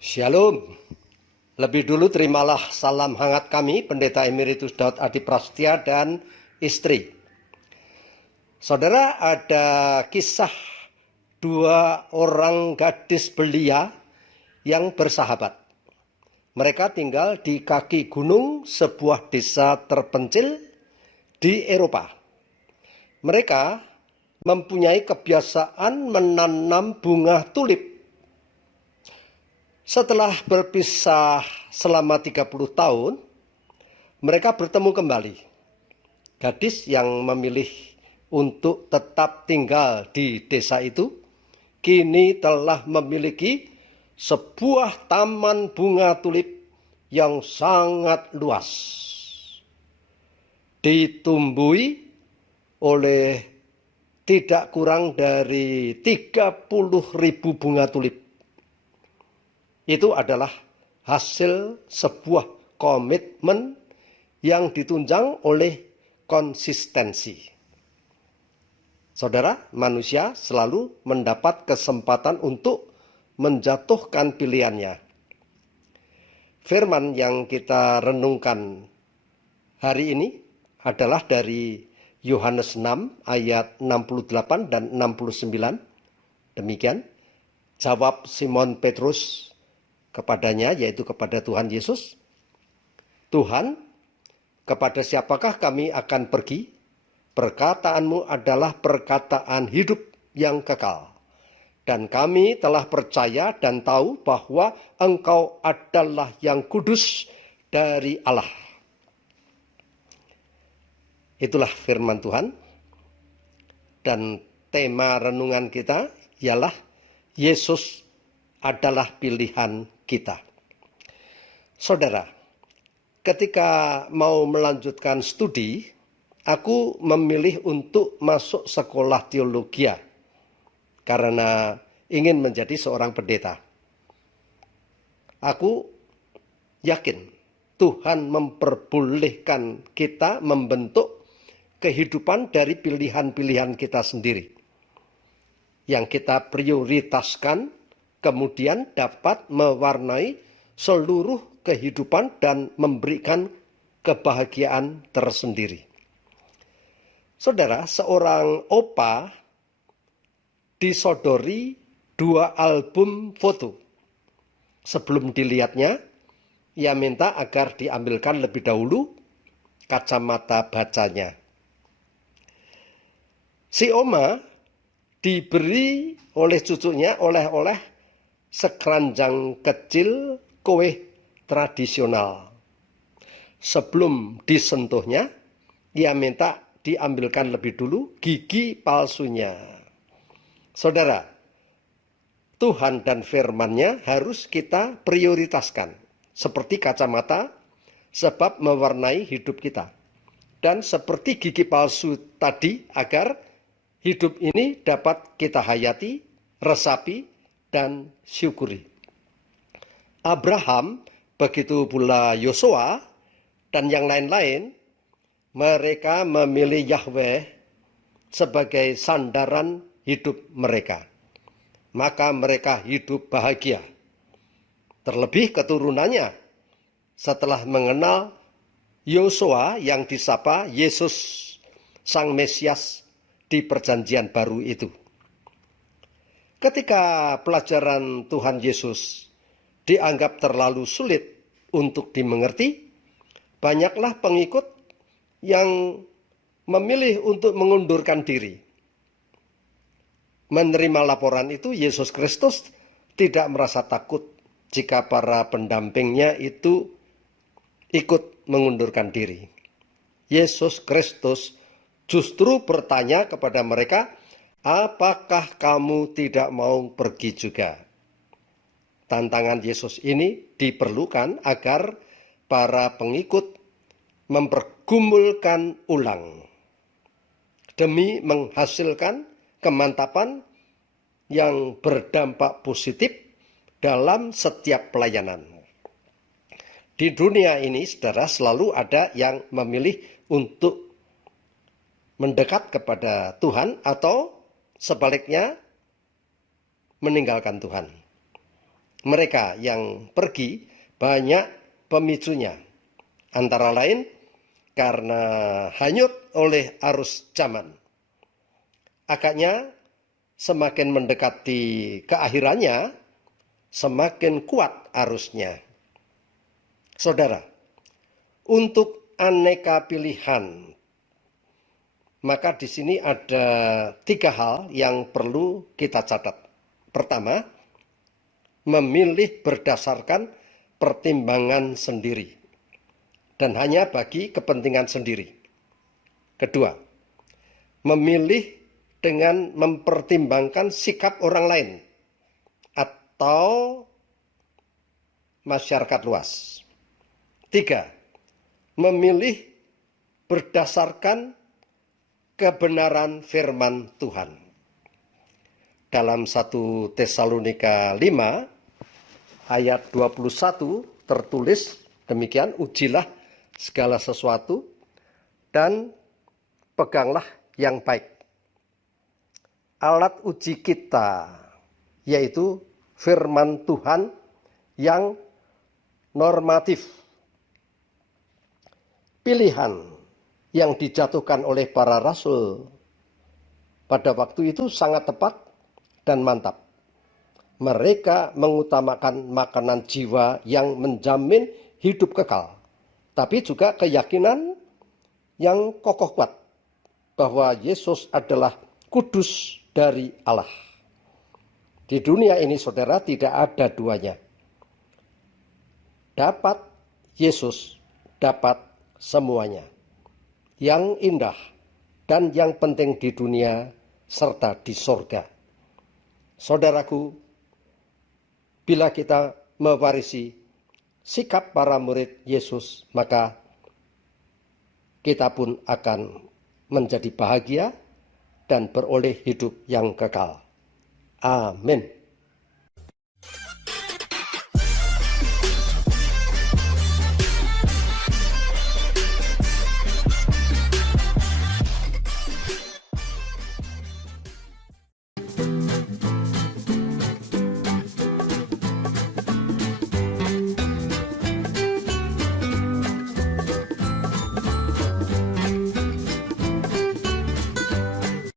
Shalom. Lebih dulu terimalah salam hangat kami, Pendeta Emeritus Daud Adi Prasetya dan istri. Saudara, ada kisah dua orang gadis belia yang bersahabat. Mereka tinggal di kaki gunung sebuah desa terpencil di Eropa. Mereka mempunyai kebiasaan menanam bunga tulip. Setelah berpisah selama 30 tahun, mereka bertemu kembali. Gadis yang memilih untuk tetap tinggal di desa itu, kini telah memiliki sebuah taman bunga tulip yang sangat luas. Ditumbuhi oleh tidak kurang dari 30.000 bunga tulip. Itu adalah hasil sebuah komitmen yang ditunjang oleh konsistensi. Saudara, manusia selalu mendapat kesempatan untuk menjatuhkan pilihannya. Firman yang kita renungkan hari ini adalah dari Yohanes 6 ayat 68 dan 69. Demikian, jawab Simon Petrus kepadanya, yaitu kepada Tuhan Yesus, "Tuhan, kepada siapakah kami akan pergi? Perkataanmu adalah perkataan hidup yang kekal. Dan kami telah percaya dan tahu bahwa Engkau adalah yang kudus dari Allah." Itulah firman Tuhan. Dan tema renungan kita ialah Yesus adalah pilihan kita. Saudara, ketika mau melanjutkan studi, aku memilih untuk masuk sekolah teologi karena ingin menjadi seorang pendeta. Aku yakin Tuhan memperbolehkan kita membentuk kehidupan dari pilihan-pilihan kita sendiri, yang kita prioritaskan kemudian dapat mewarnai seluruh kehidupan dan memberikan kebahagiaan tersendiri. Saudara, seorang opa disodori 2 album foto. Sebelum dilihatnya, ia minta agar diambilkan lebih dahulu kacamata bacanya. Si oma diberi oleh cucunya oleh-oleh sekeranjang kecil kue tradisional. Sebelum disentuhnya, ia minta diambilkan lebih dulu gigi palsunya. Saudara, Tuhan dan firman-Nya harus kita prioritaskan, seperti kacamata, sebab mewarnai hidup kita. Dan seperti gigi palsu tadi, agar hidup ini dapat kita hayati, resapi, dan syukuri. Abraham, begitu pula Yosua, dan yang lain-lain, mereka memilih Yahweh sebagai sandaran hidup mereka. Maka mereka hidup bahagia. Terlebih keturunannya, setelah mengenal Yosua yang disapa Yesus, Sang Mesias di perjanjian baru itu. Ketika pelajaran Tuhan Yesus dianggap terlalu sulit untuk dimengerti, banyaklah pengikut yang memilih untuk mengundurkan diri. Menerima laporan itu, Yesus Kristus tidak merasa takut jika para pendampingnya itu ikut mengundurkan diri. Yesus Kristus justru bertanya kepada mereka, "Apakah kamu tidak mau pergi juga?" Tantangan Yesus ini diperlukan agar para pengikut mempergumulkan ulang demi menghasilkan kemantapan yang berdampak positif dalam setiap pelayanan. Di dunia ini, saudara, selalu ada yang memilih untuk mendekat kepada Tuhan atau sebaliknya meninggalkan Tuhan. mereka yang pergi banyak pemicunya. Antara lain karena hanyut oleh arus zaman. Agaknya semakin mendekati keakhirannya, semakin kuat arusnya. Saudara, untuk aneka pilihan, maka di sini ada 3 hal yang perlu kita catat. Pertama, memilih berdasarkan pertimbangan sendiri dan hanya bagi kepentingan sendiri. Kedua, memilih dengan mempertimbangkan sikap orang lain atau masyarakat luas. 3, memilih berdasarkan kebenaran firman Tuhan. Dalam 1 Tesalonika 5 ayat 21 tertulis demikian, ujilah segala sesuatu dan peganglah yang baik. Alat uji kita yaitu firman Tuhan yang normatif. Pilihan yang dijatuhkan oleh para rasul pada waktu itu sangat tepat dan mantap. Mereka mengutamakan makanan jiwa yang menjamin hidup kekal, tapi juga keyakinan yang kokoh kuat bahwa Yesus adalah kudus dari Allah. Di dunia ini, saudara, tidak ada duanya. Dapat Yesus, dapat semuanya. Yang indah dan yang penting di dunia serta di sorga. Saudaraku, bila kita mewarisi sikap para murid Yesus, maka kita pun akan menjadi bahagia dan beroleh hidup yang kekal. Amin.